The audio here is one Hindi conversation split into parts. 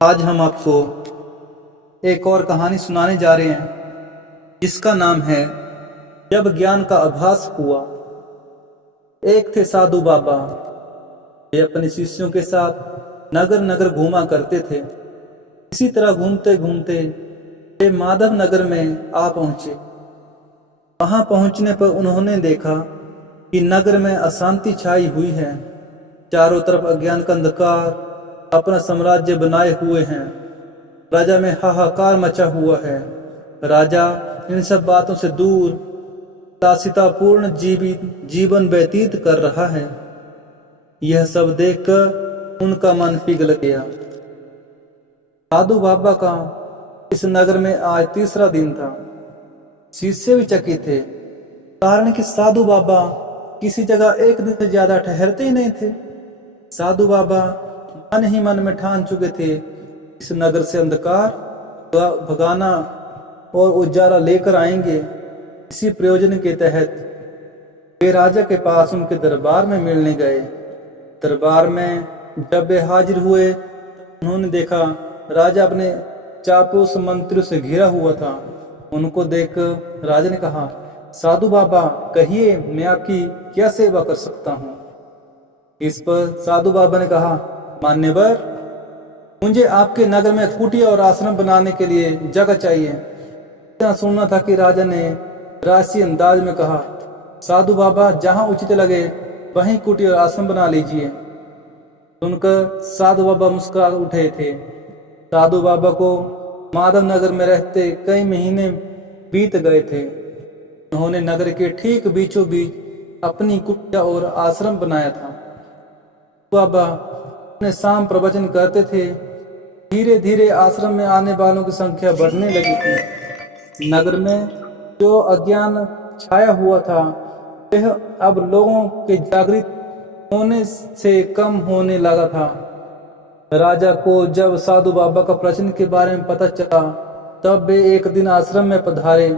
आज हम आपको एक और कहानी सुनाने जा रहे हैं जिसका नाम है जब ज्ञान का आभास हुआ। एक थे साधु बाबा। ये अपने शिष्यों के साथ नगर नगर घूमा करते थे। इसी तरह घूमते घूमते वे माधव नगर में आ पहुंचे। वहां पहुंचने पर उन्होंने देखा कि नगर में अशांति छाई हुई है। चारों तरफ अज्ञान का अंधकार अपना साम्राज्य बनाए हुए हैं। राजा में हाहाकार मचा हुआ है। राजा इन सब बातों से दूर उदासीतापूर्ण जीवन व्यतीत कर रहा है। यह सब देखकर उनका मन पिघल गया। साधु बाबा का इस नगर में आज तीसरा दिन था। शिष्य भी चकित थे, कारण कि साधु बाबा किसी जगह एक दिन से ज्यादा ठहरते ही नहीं थे। साधु बाबा मन ही मन में ठान चुके थे, इस नगर से अंधकार भगाना और उजाला लेकर आएंगे। इसी प्रयोजन के तहत वे राजा के पास उनके दरबार में मिलने गए। दरबार में जब वे हाजिर हुए, उन्होंने देखा राजा अपने चापलूस मंत्रियों से घिरा हुआ था। उनको देखकर राजा ने कहा, साधु बाबा, कहिए मैं आपकी क्या सेवा कर सकता हूँ। इस पर साधु बाबा ने कहा, मान्यवर, मुझे आपके नगर में कुटिया और आश्रम बनाने के लिए जगह चाहिए। इतना सुनना था कि राजा ने राशि अंदाज में कहा, साधु बाबा, जहां उचित लगे वहीं कुटिया और आश्रम बना लीजिए। सुनकर साधु बाबा मुस्कुरा उठे थे। साधु बाबा को माधव नगर में रहते कई महीने बीत गए थे। उन्होंने नगर के ठीक बीचों बीच अपनी कुटिया और आश्रम बनाया था। बाबा अपने शाम प्रवचन करते थे। धीरे धीरे आश्रम में आने वालों की संख्या बढ़ने लगी थी। नगर में जो अज्ञान छाया हुआ था वह अब लोगों के जागृत होने से कम होने लगा था। राजा को जब साधु बाबा का प्रवचन के बारे में पता चला, तब वे एक दिन आश्रम में पधारे।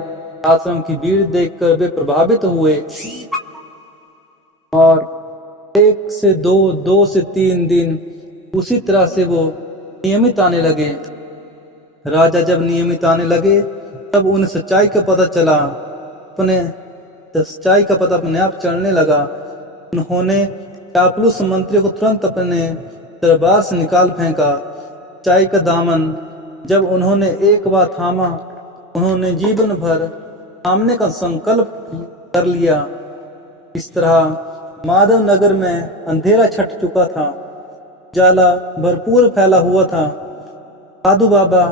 आश्रम की भीड़ देखकर वे प्रभावित हुए और 1 से 2, 2 से 3 दिन उसी तरह से वो नियमित आने लगे। राजा जब नियमित आने लगे, तब उन्हें सच्चाई का पता चला। सच्चाई का पता अपने आप चलने लगा। उन्होंने चापलूस मंत्रियों को तुरंत अपने दरबार से निकाल फेंका। सच्चाई का दामन जब उन्होंने एक बार थामा, उन्होंने जीवन भर थामने का संकल्प कर लिया। इस तरह माधव नगर में अंधेरा छट चुका था, उजाला भरपूर फैला हुआ था। साधु बाबा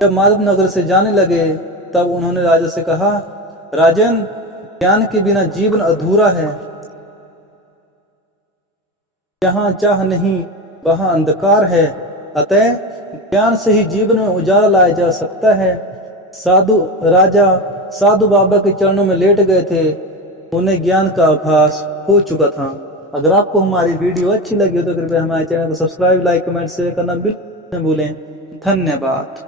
जब माधव नगर से जाने लगे, तब उन्होंने राजा से कहा, राजन, ज्ञान के बिना जीवन अधूरा है। जहाँ चाह नहीं वहाँ अंधकार है, अतः ज्ञान से ही जीवन में उजाला लाया जा सकता है। राजा साधु बाबा के चरणों में लेट गए थे। उन्हें ज्ञान का आभास हो चुका था। अगर आपको हमारी वीडियो अच्छी लगी हो तो कृपया हमारे चैनल को सब्सक्राइब, लाइक, कमेंट, शेयर करना बिल्कुल न भूलें। धन्यवाद।